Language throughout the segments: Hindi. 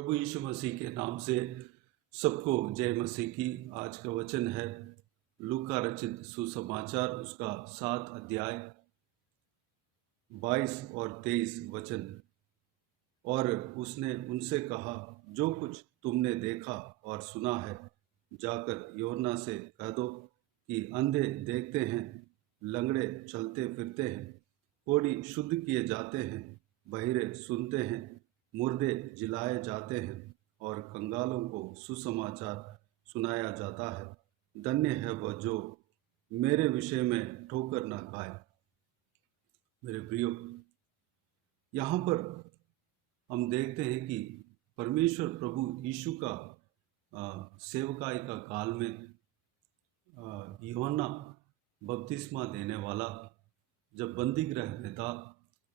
प्रभु यीशु मसीह के नाम से सबको जय मसीह की। आज का वचन है लूका रचित सुसमाचार, उसका 7 अध्याय 22 और 23 वचन। और उसने उनसे कहा, जो कुछ तुमने देखा और सुना है जाकर यूहन्ना से कह दो कि अंधे देखते हैं, लंगड़े चलते फिरते हैं, कोढ़ी शुद्ध किए जाते हैं, बहिरे सुनते हैं, मुर्दे जिलाए जाते हैं और कंगालों को सुसमाचार सुनाया जाता है। धन्य है वह जो मेरे विषय में ठोकर न खाए। मेरे प्रियो, यहाँ पर हम देखते हैं कि परमेश्वर प्रभु यीशु का सेवकाई का काल में यूहन्ना बपतिस्मा देने वाला जब बंदी गृह में था,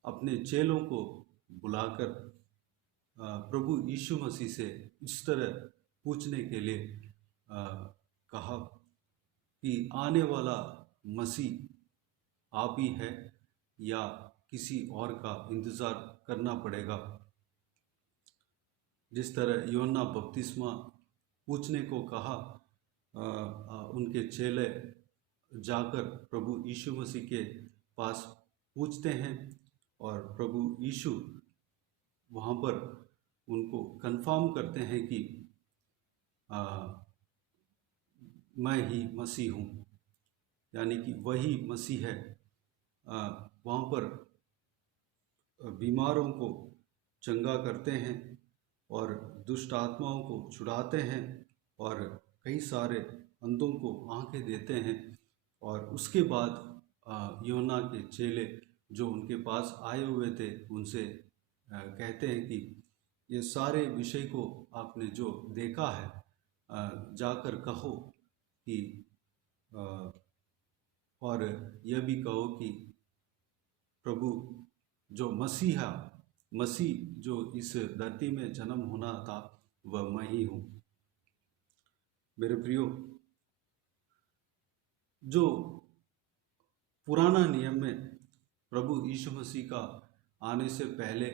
अपने चेलों को बुलाकर प्रभु यीशु मसीह से इस तरह पूछने के लिए कहा कि आने वाला मसीह आप ही है या किसी और का इंतज़ार करना पड़ेगा। जिस तरह यूहन्ना बपतिस्मा पूछने को कहा, उनके चेले जाकर प्रभु यीशु मसीह के पास पूछते हैं और प्रभु यीशु वहाँ पर उनको कंफर्म करते हैं कि मैं ही मसीह हूँ, यानी कि वही मसीह है। वहाँ पर बीमारों को चंगा करते हैं और दुष्ट आत्माओं को छुड़ाते हैं और कई सारे अंधों को आंखें देते हैं। और उसके बाद यूहन्ना के चेले जो उनके पास आए हुए थे उनसे कहते हैं कि ये सारे विषय को आपने जो देखा है जाकर कहो कि और यह भी कहो कि प्रभु जो मसीह जो इस धरती में जन्म होना था वह मैं ही हूँ। मेरे प्रियो, जो पुराना नियम में प्रभु यीशु मसीह का आने से पहले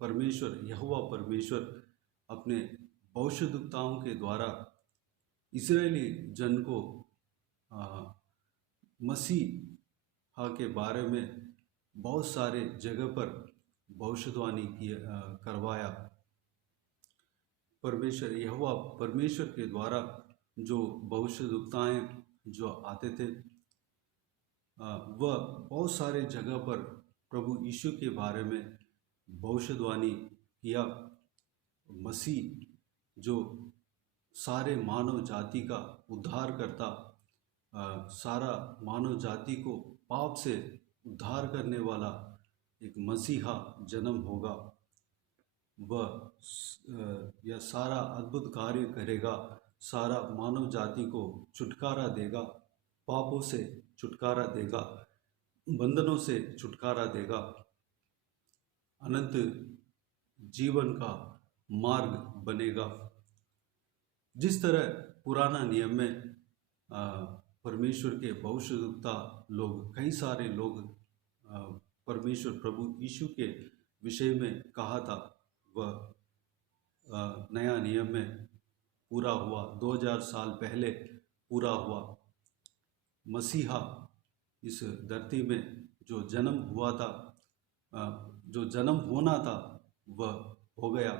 परमेश्वर यहोवा परमेश्वर अपने भविष्यद्वक्ताओं के द्वारा इस्राएली जन को मसीहा के बारे में बहुत सारे जगह पर भविष्यवाणी करवाया। परमेश्वर यहोवा परमेश्वर के द्वारा जो भविष्यद्वक्ताएं जो आते थे वह बहुत सारे जगह पर प्रभु यीशु के बारे में भविष्यवाणी किया। मसीह जो सारे मानव जाति का उद्धार करता, सारा मानव जाति को पाप से उद्धार करने वाला एक मसीहा जन्म होगा। वह यह सारा अद्भुत कार्य करेगा, सारा मानव जाति को छुटकारा देगा, पापों से छुटकारा देगा, बंधनों से छुटकारा देगा, अनंत जीवन का मार्ग बनेगा। जिस तरह पुराना नियम में परमेश्वर के भविष्यद्वक्ता लोग, कई सारे लोग परमेश्वर प्रभु यीशु के विषय में कहा था, वह नया नियम में पूरा हुआ, 2000 साल पहले पूरा हुआ। मसीहा इस धरती में जो जन्म हुआ था, जो जन्म होना था वह हो गया,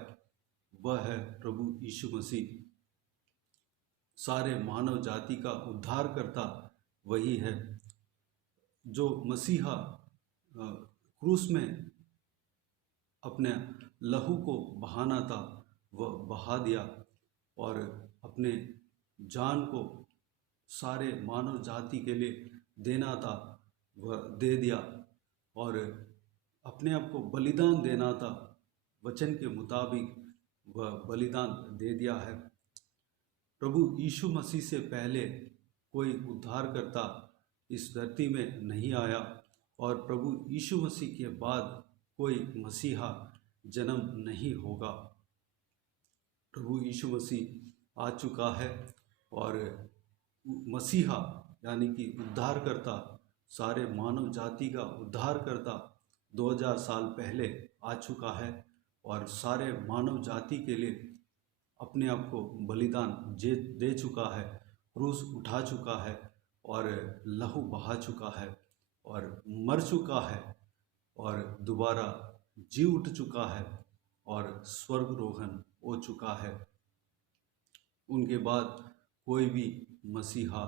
वह है प्रभु यीशु मसीह। सारे मानव जाति का उद्धार करता वही है। जो मसीहा क्रूस में अपने लहू को बहाना था वह बहा दिया और अपने जान को सारे मानव जाति के लिए देना था वह दे दिया और अपने आप को बलिदान देना था, वचन के मुताबिक वह बलिदान दे दिया है। प्रभु यीशु मसीह से पहले कोई उद्धारकर्ता इस धरती में नहीं आया और प्रभु यीशु मसीह के बाद कोई मसीहा जन्म नहीं होगा। प्रभु यीशु मसीह आ चुका है और मसीहा यानी कि उद्धारकर्ता, सारे मानव जाति का उद्धारकर्ता 2000 साल पहले आ चुका है और सारे मानव जाति के लिए अपने आप को बलिदान दे चुका है, क्रूस उठा चुका है और लहू बहा चुका है और मर चुका है और दोबारा जी उठ चुका है और स्वर्गरोहण हो चुका है। उनके बाद कोई भी मसीहा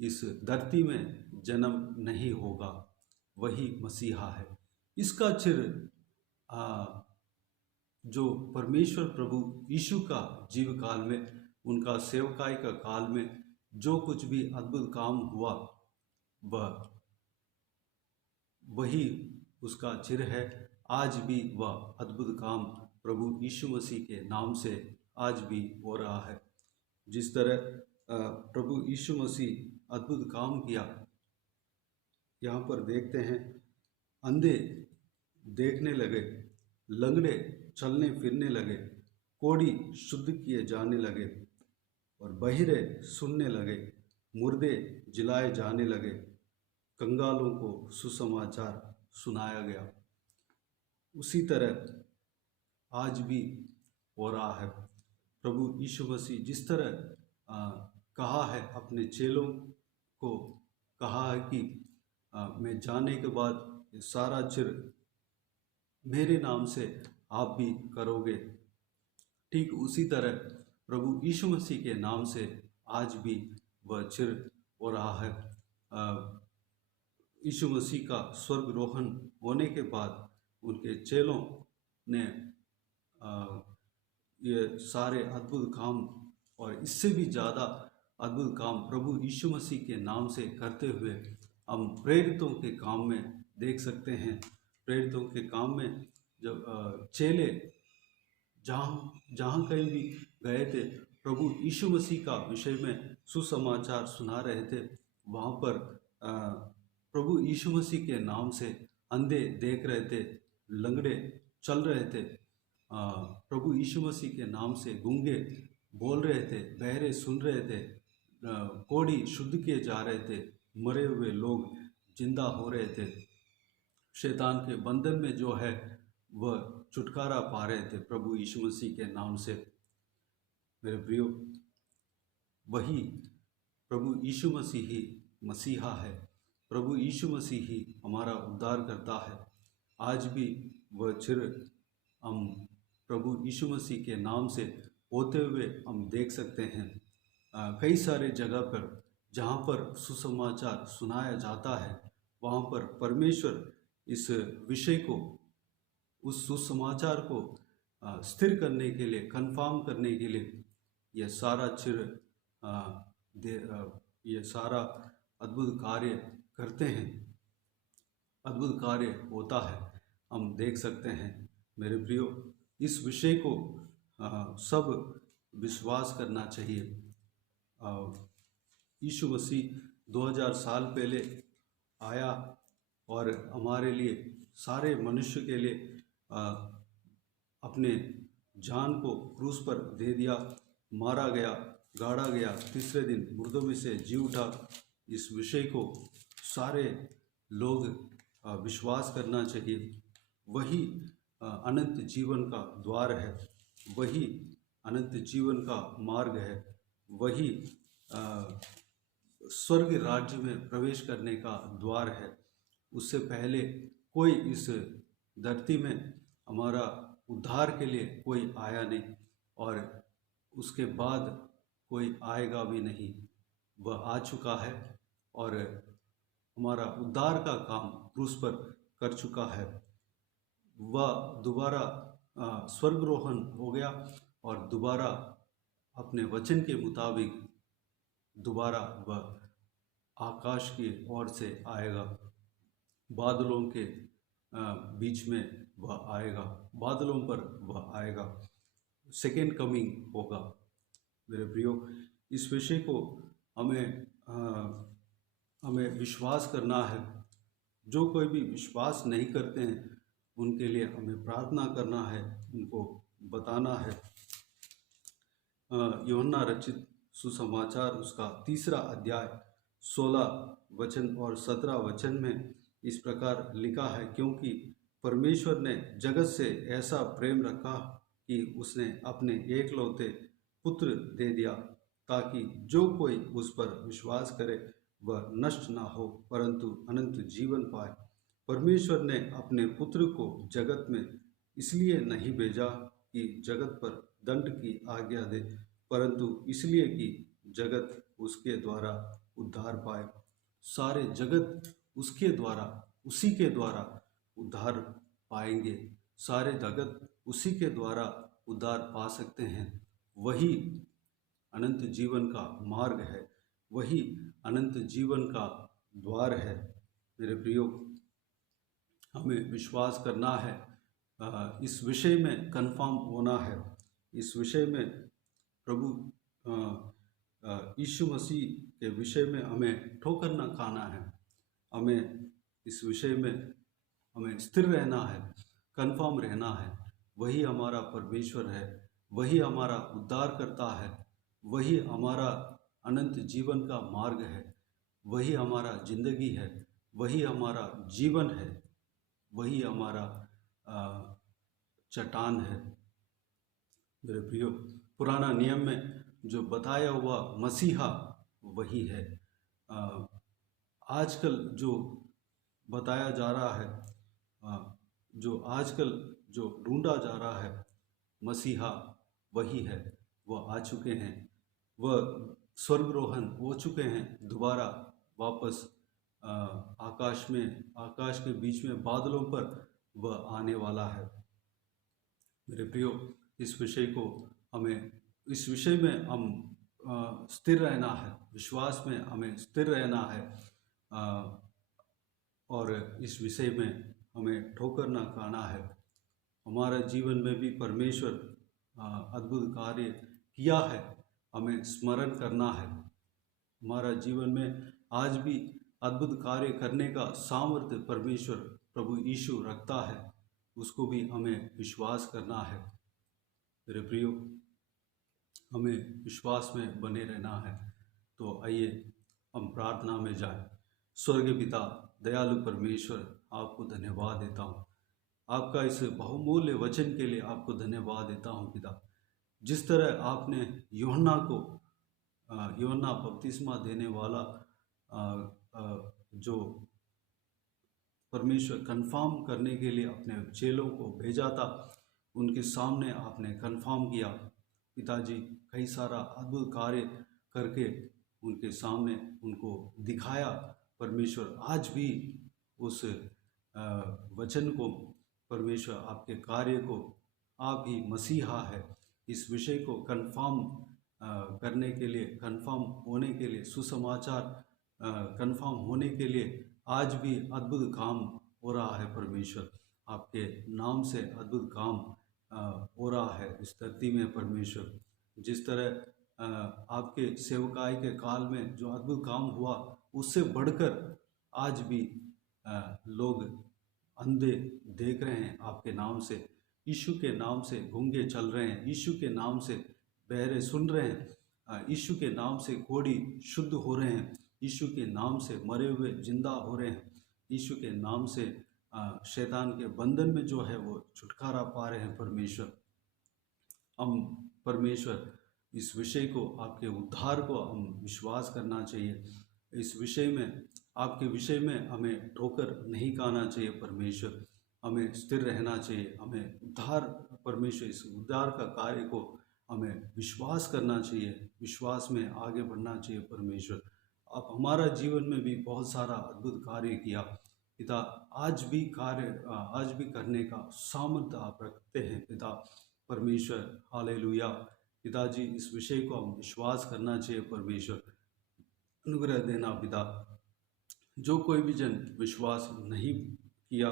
इस धरती में जन्म नहीं होगा, वही मसीहा है। इसका चिन्ह जो परमेश्वर प्रभु यीशु का जीव काल में, उनका सेवकाई का काल में जो कुछ भी अद्भुत काम हुआ, वही उसका चिन्ह है। आज भी वह अद्भुत काम प्रभु यीशु मसीह के नाम से आज भी हो रहा है। जिस तरह प्रभु यीशु मसीह अद्भुत काम किया, यहाँ पर देखते हैं, अंधे देखने लगे, लंगड़े चलने फिरने लगे, कोढ़ी शुद्ध किए जाने लगे और बहिरे सुनने लगे, मुर्दे जिलाए जाने लगे, कंगालों को सुसमाचार सुनाया गया। उसी तरह आज भी हो रहा है। प्रभु यीशु मसीह जिस तरह कहा है, अपने चेलों को कहा है कि मैं जाने के बाद सारा चिन्ह मेरे नाम से आप भी करोगे, ठीक उसी तरह प्रभु यीशु मसीह के नाम से आज भी वह चिन्ह हो रहा है। यीशु मसीह का स्वर्गरोहण होने के बाद उनके चेलों ने ये सारे अद्भुत काम और इससे भी ज़्यादा अद्भुत काम प्रभु यीशु मसीह के नाम से करते हुए हम प्रेरितों के काम में देख सकते हैं। प्रेरितों के काम में जब चेले जहाँ कहीं भी गए थे, प्रभु यीशु मसीह का विषय में सुसमाचार सुना रहे थे, वहाँ पर प्रभु यीशु मसीह के नाम से अंधे देख रहे थे, लंगड़े चल रहे थे, प्रभु यीशु मसीह के नाम से गूंगे बोल रहे थे, बहरे सुन रहे थे, कोढ़ी शुद्ध किए जा रहे थे, मरे हुए लोग जिंदा हो रहे थे, शैतान के बंधन में जो है वह छुटकारा पा रहे थे प्रभु यीशु मसीह के नाम से। मेरे प्रियो, वही प्रभु यीशु मसीह ही मसीहा है, प्रभु यीशु मसीह ही हमारा उद्धार करता है। आज भी वह चिन्ह हम प्रभु यीशु मसीह के नाम से होते हुए हम देख सकते हैं। कई सारे जगह पर जहाँ पर सुसमाचार सुनाया जाता है, वहाँ पर परमेश्वर इस विषय को, उस सुसमाचार को स्थिर करने के लिए, कंफर्म करने के लिए यह सारा ये सारा अद्भुत कार्य करते हैं, अद्भुत कार्य होता है, हम देख सकते हैं। मेरे प्रियो, इस विषय को सब विश्वास करना चाहिए। यीशु मसीह 2000 साल पहले आया और हमारे लिए, सारे मनुष्य के लिए अपने जान को क्रूस पर दे दिया, मारा गया, गाड़ा गया, तीसरे दिन मुर्दों में से जी उठा। इस विषय को सारे लोग विश्वास करना चाहिए। वही अनंत जीवन का द्वार है, वही अनंत जीवन का मार्ग है, वही स्वर्ग राज्य में प्रवेश करने का द्वार है। उससे पहले कोई इस धरती में हमारा उद्धार के लिए कोई आया नहीं और उसके बाद कोई आएगा भी नहीं। वह आ चुका है और हमारा उद्धार का काम क्रूस पर कर चुका है। वह दोबारा स्वर्गरोहण हो गया और दोबारा अपने वचन के मुताबिक दोबारा वह आकाश की ओर से आएगा, बादलों के बीच में वह आएगा, बादलों पर वह आएगा, सेकेंड कमिंग होगा। मेरे प्रियो, इस विषय को हमें विश्वास करना है। जो कोई भी विश्वास नहीं करते हैं उनके लिए हमें प्रार्थना करना है, उनको बताना है। यूहन्ना रचित सुसमाचार उसका 3 अध्याय 16 वचन और 17 वचन में इस प्रकार लिखा है, क्योंकि परमेश्वर ने जगत से ऐसा प्रेम रखा कि उसने अपने एकलौते पुत्र दे दिया, ताकि जो कोई उस पर विश्वास करे वह नष्ट ना हो परंतु अनंत जीवन पाए। परमेश्वर ने अपने पुत्र को जगत में इसलिए नहीं भेजा कि जगत पर दंड की आज्ञा दे, परंतु इसलिए कि जगत उसके द्वारा उद्धार पाए। सारे जगत उसके द्वारा, उसी के द्वारा उद्धार पाएंगे। सारे जगत उसी के द्वारा उद्धार पा सकते हैं। वही अनंत जीवन का मार्ग है, वही अनंत जीवन का द्वार है। मेरे प्रियो, हमें विश्वास करना है, इस विषय में कन्फर्म होना है। इस विषय में प्रभु यीशु मसीह के विषय में हमें ठोकर न खाना है। हमें इस विषय में हमें स्थिर रहना है, कन्फर्म रहना है। वही हमारा परमेश्वर है, वही हमारा उद्धार करता है, वही हमारा अनंत जीवन का मार्ग है, वही हमारा जिंदगी है, वही हमारा जीवन है, वही हमारा चट्टान है। मेरे प्रियो, पुराना नियम में जो बताया हुआ मसीहा वही है। आजकल जो बताया जा रहा है, जो आजकल जो ढूंढा जा रहा है मसीहा वही है। वह आ चुके हैं, वह स्वर्गरोहण हो चुके हैं, दोबारा वापस आकाश के बीच में बादलों पर वह आने वाला है। मेरे प्रियो, इस विषय में हम स्थिर रहना है, विश्वास में हमें स्थिर रहना है, और इस विषय में हमें ठोकर ना खाना है। हमारा जीवन में भी परमेश्वर अद्भुत कार्य किया है, हमें स्मरण करना है। हमारा जीवन में आज भी अद्भुत कार्य करने का सामर्थ्य परमेश्वर प्रभु यीशु रखता है, उसको भी हमें विश्वास करना है। मेरे प्रियो, हमें विश्वास में बने रहना है। तो आइए हम प्रार्थना में जाएं। स्वर्गीय पिता, दयालु परमेश्वर, आपको धन्यवाद देता हूँ। आपका इस बहुमूल्य वचन के लिए आपको धन्यवाद देता हूँ पिता। जिस तरह आपने यूहन्ना बपतिस्मा देने वाला जो परमेश्वर कन्फर्म करने के लिए अपने चेलों को भेजा था, उनके सामने आपने कन्फर्म किया पिताजी। कई सारा अद्भुत कार्य करके उनके सामने उनको दिखाया। परमेश्वर आज भी उस वचन को, परमेश्वर आपके कार्य को, आप ही मसीहा है, इस विषय को कन्फर्म करने के लिए, कन्फर्म होने के लिए, सुसमाचार कन्फर्म होने के लिए आज भी अद्भुत काम हो रहा है। परमेश्वर, आपके नाम से अद्भुत काम हो रहा है इस धरती में। परमेश्वर, जिस तरह आपके सेवकाई के काल में जो अद्भुत काम हुआ, उससे बढ़कर आज भी लोग अंधे देख रहे हैं आपके नाम से, यीशु के नाम से गूंगे चल रहे हैं, यीशु के नाम से बहरे सुन रहे हैं, यीशु के नाम से कोढ़ी शुद्ध हो रहे हैं, यीशु के नाम से मरे हुए जिंदा हो रहे हैं, यीशु के नाम से शैतान के बंधन में जो है वो छुटकारा पा रहे हैं। परमेश्वर, हम परमेश्वर इस विषय को, आपके उद्धार को हम विश्वास करना चाहिए। इस विषय में, आपके विषय में हमें ठोकर नहीं खाना चाहिए। परमेश्वर, हमें स्थिर रहना चाहिए, हमें उद्धार, परमेश्वर इस उद्धार का कार्य को हमें विश्वास करना चाहिए, विश्वास में आगे बढ़ना चाहिए। परमेश्वर, आप हमारा जीवन में भी बहुत सारा अद्भुत कार्य किया पिता। आज भी करने का सामर्थ्य आप रखते हैं पिता। परमेश्वर, हालेलुया पिताजी, इस विषय को हम विश्वास करना चाहिए। परमेश्वर, अनुग्रह देना पिता। जो कोई भी जन विश्वास नहीं किया,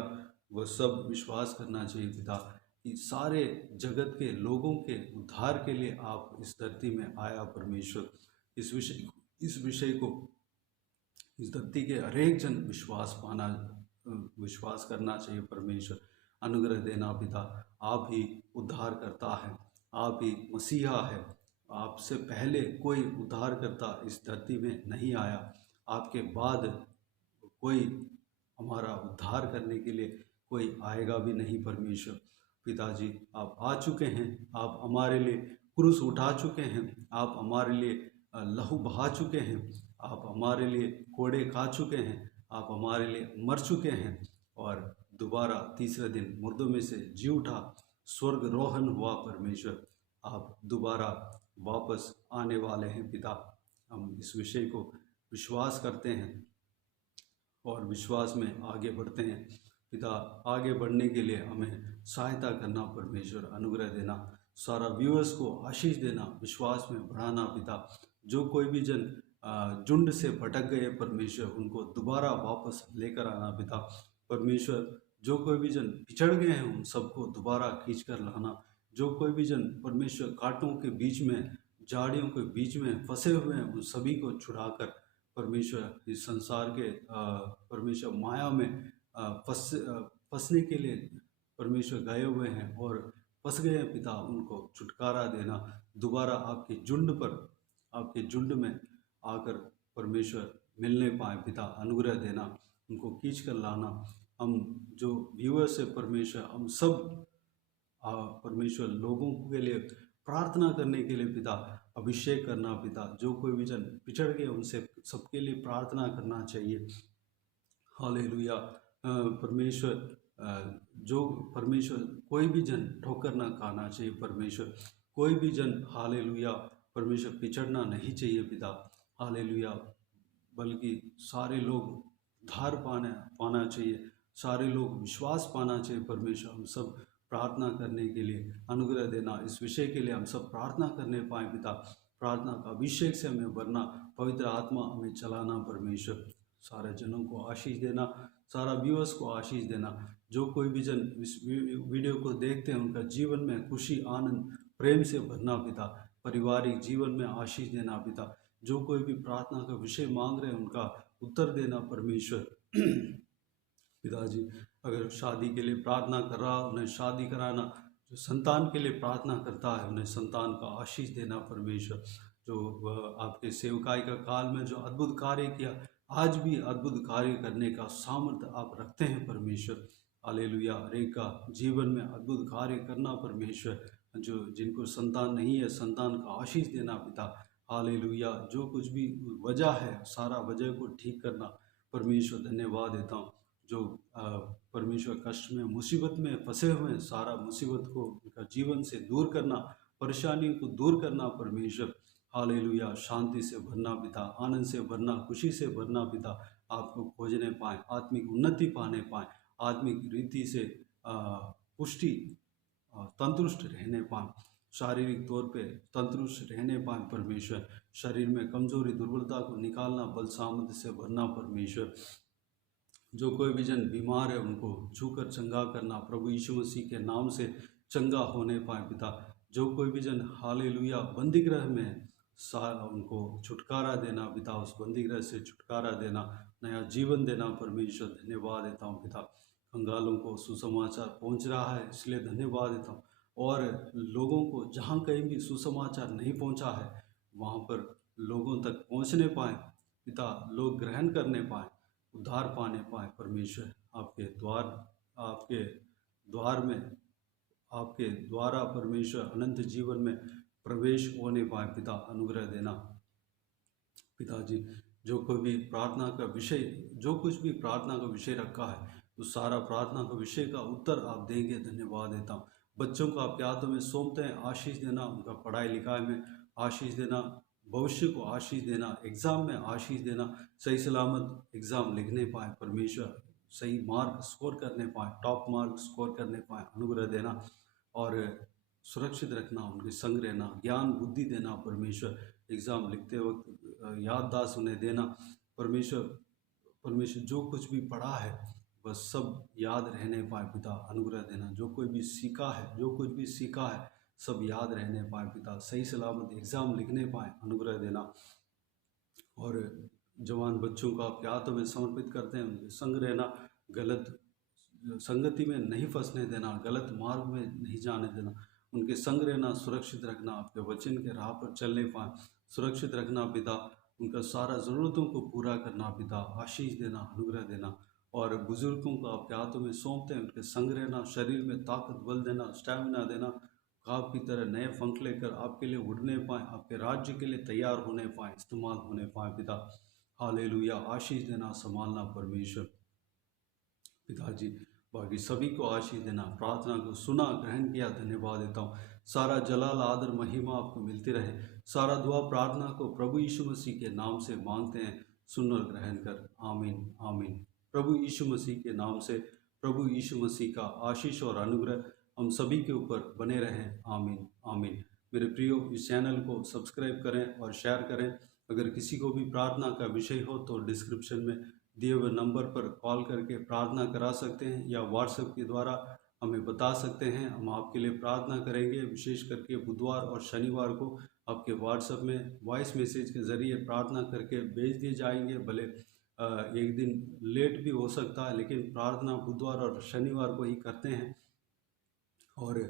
वह सब विश्वास करना चाहिए पिता, कि सारे जगत के लोगों के उद्धार के लिए आप इस धरती में आया। परमेश्वर, इस विषय को इस धरती के हरेक जन विश्वास करना चाहिए। परमेश्वर, अनुग्रह देना पिता। आप ही उद्धार करता है, आप ही मसीहा है। आपसे पहले कोई उद्धार करता इस धरती में नहीं आया, आपके बाद कोई हमारा उद्धार करने के लिए कोई आएगा भी नहीं परमेश्वर। पिताजी, आप आ चुके हैं, आप हमारे लिए क्रूस उठा चुके हैं, आप हमारे लिए लहू बहा चुके हैं, आप हमारे लिए कोड़े खा चुके हैं, आप हमारे लिए मर चुके हैं और दोबारा तीसरे दिन मुर्दों में से जी उठा, स्वर्ग रोहन हुआ परमेश्वर। आप दोबारा वापस आने वाले हैं पिता। हम इस विषय को विश्वास करते हैं और विश्वास में आगे बढ़ते हैं पिता। आगे बढ़ने के लिए हमें सहायता करना परमेश्वर, अनुग्रह देना, सारा व्यूअर्स को आशीष देना, विश्वास में बढ़ाना पिता। जो कोई भी जन झुंड से भटक गए परमेश्वर, उनको दोबारा वापस लेकर आना पिता परमेश्वर। जो कोई भी जन पिछड़ गए हैं उन सबको दोबारा खींच कर लाना। जो कोई भी जन परमेश्वर कांटों के बीच में, झाड़ियों के बीच में फंसे हुए हैं, उन सभी को छुड़ाकर परमेश्वर इस संसार के परमेश्वर माया में फंसने के लिए परमेश्वर गए हुए हैं और फंस गए हैं पिता, उनको छुटकारा देना। दोबारा आपके झुंड में आकर परमेश्वर मिलने पाए पिता, अनुग्रह देना, उनको खींच कर लाना। हम जो व्यूअर्स है परमेश्वर, हम सब परमेश्वर लोगों के लिए प्रार्थना करने के लिए पिता अभिषेक करना पिता। जो कोई भी जन पिछड़ गए उनसे सबके लिए प्रार्थना करना चाहिए। हालेलुया। परमेश्वर कोई भी जन ठोकर ना खाना चाहिए परमेश्वर। कोई भी जन हालेलुया परमेश्वर पिछड़ना नहीं चाहिए पिता। हालेलुया। बल्कि सारे लोग धार पाना चाहिए, सारे लोग विश्वास पाना चाहिए परमेश्वर। हम सब प्रार्थना करने के लिए अनुग्रह देना, इस विषय के लिए हम सब प्रार्थना करने पाए पिता। प्रार्थना का अभिषेक से हमें भरना, पवित्र आत्मा हमें चलाना परमेश्वर। सारे जनों को आशीष देना, सारा व्यूअर्स को आशीष देना। जो कोई भी जन इस वीडियो को देखते हैं उनका जीवन में खुशी, आनंद, प्रेम से भरना पिता। पारिवारिक जीवन में आशीष देना पिता। जो कोई भी प्रार्थना का विषय मांग रहे हैं उनका उत्तर देना परमेश्वर। पिताजी, अगर शादी के लिए प्रार्थना कर रहा उन्हें शादी कराना, जो संतान के लिए प्रार्थना करता है उन्हें संतान का आशीष देना परमेश्वर। जो आपके सेवकाई का काल में जो अद्भुत कार्य किया, आज भी अद्भुत कार्य करने का सामर्थ्य आप रखते हैं परमेश्वर। हालेलुया। हरेक का जीवन में अद्भुत कार्य करना परमेश्वर। जो जिनको संतान नहीं है, संतान का आशीष देना पिता। हालेलुया। जो कुछ भी वजह है, सारा वजह को ठीक करना परमेश्वर। धन्यवाद देता हूँ। जो परमेश्वर कष्ट में, मुसीबत में फंसे हुए हैं, सारा मुसीबत को उनका जीवन से दूर करना, परेशानियों को दूर करना परमेश्वर। हालेलुया। शांति से भरना पिता, आनंद से भरना, खुशी से भरना पिता। आपको खोजने पाएँ, आत्मिक उन्नति पाने पाएँ, आत्मिक रीति से पुष्टि, तंदुरुस्त रहने पाएँ, शारीरिक तौर पे तंदुरुस्त रहने पाएँ परमेश्वर। शरीर में कमजोरी, दुर्बलता को निकालना, बल सामर्थ्य से भरना परमेश्वर। जो कोई भी जन बीमार है उनको छूकर चंगा करना, प्रभु यीशु मसीह के नाम से चंगा होने पाए पिता। जो कोई भी जन हालेलुया बंदीगृह में उनको छुटकारा देना पिता, उस बंदीगृह से छुटकारा देना, नया जीवन देना परमेश्वर। धन्यवाद देता हूँ पिता। कंगालों को सुसमाचार पहुँच रहा है, इसलिए धन्यवाद देता हूँ। और लोगों को जहाँ कहीं भी सुसमाचार नहीं पहुँचा है वहाँ पर लोगों तक पहुँचने पाए पिता, लोग ग्रहण करने पाए, उद्धार पाने पाए परमेश्वर। आपके द्वार में, आपके द्वारा परमेश्वर अनंत जीवन में प्रवेश होने पाए पिता, अनुग्रह देना पिताजी। जो कोई भी प्रार्थना का विषय, जो कुछ भी प्रार्थना का विषय रखा है उस सारा प्रार्थना का विषय का उत्तर आप देंगे। धन्यवाद देता हूँ। बच्चों को आपके हाथों में सौंपते हैं, आशीष देना, उनका पढ़ाई लिखाई में आशीष देना, भविष्य को आशीष देना, एग्ज़ाम में आशीष देना, सही सलामत एग्ज़ाम लिखने पाए परमेश्वर, सही मार्क स्कोर करने पाए, टॉप मार्क स्कोर करने पाए, अनुग्रह देना और सुरक्षित रखना, उनके संग रहना, ज्ञान बुद्धि देना परमेश्वर। एग्ज़ाम लिखते वक्त याददाश्त उन्हें देना परमेश्वर। जो कुछ भी पढ़ा है बस सब याद रहने पाए पिता, अनुग्रह देना। जो कोई भी सीखा है, जो कुछ भी सीखा है सब याद रहने पाए पिता, सही सलामत एग्ज़ाम लिखने पाए, अनुग्रह देना। और जवान बच्चों को आपके हाथों में समर्पित करते हैं, उनके संग रहना, गलत संगति में नहीं फंसने देना, गलत मार्ग में नहीं जाने देना, उनके संग रहना, सुरक्षित रखना, आपके वचन के राह पर चलने पाए, सुरक्षित रखना पिता। उनका सारा ज़रूरतों को पूरा करना पिता, आशीष देना, अनुग्रह देना। और बुजुर्गों को आपके हाथों में सौंपते हैं। उनके संग रहना, शरीर में ताकत बल देना, स्टैमिना देना, आप की तरह नए पंख लेकर आपके लिए उड़ने पाएँ, आपके राज्य के लिए तैयार होने पाएँ, इस्तेमाल होने पाएँ पिता। हालेलुया। आशीष देना, संभालना परमेश्वर पिताजी। बाकी सभी को आशीष देना। प्रार्थना को सुना, ग्रहण किया, धन्यवाद देता हूँ। सारा जलाल, आदर, महिमा आपको मिलती रहे। सारा दुआ प्रार्थना को प्रभु यीशु मसीह के नाम से मांगते हैं, सुन और ग्रहण कर। आमीन आमीन। प्रभु यीशु मसीह के नाम से प्रभु यीशु मसीह का आशीष और अनुग्रह हम सभी के ऊपर बने रहें। आमीन आमीन। मेरे प्रियो, इस चैनल को सब्सक्राइब करें और शेयर करें। अगर किसी को भी प्रार्थना का विषय हो तो डिस्क्रिप्शन में दिए हुए नंबर पर कॉल करके प्रार्थना करा सकते हैं, या व्हाट्सएप के द्वारा हमें बता सकते हैं। हम आपके लिए प्रार्थना करेंगे। विशेष करके बुधवार और शनिवार को आपके व्हाट्सएप में वॉइस मैसेज के ज़रिए प्रार्थना करके भेज दिए जाएंगे। भले एक दिन लेट भी हो सकता है, लेकिन प्रार्थना बुधवार और शनिवार को ही करते हैं। और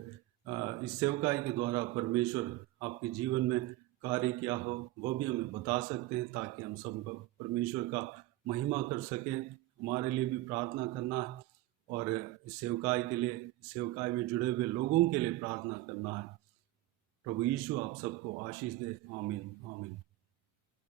इस सेवकाई के द्वारा परमेश्वर आपके जीवन में कार्य किया हो वो भी हमें बता सकते हैं, ताकि हम सब परमेश्वर का महिमा कर सकें। हमारे लिए भी प्रार्थना करना है, और इस सेवकाई के लिए, सेवकाई में जुड़े हुए लोगों के लिए प्रार्थना करना है। प्रभु यीशु आप सबको आशीष दे। आमीन आमीन।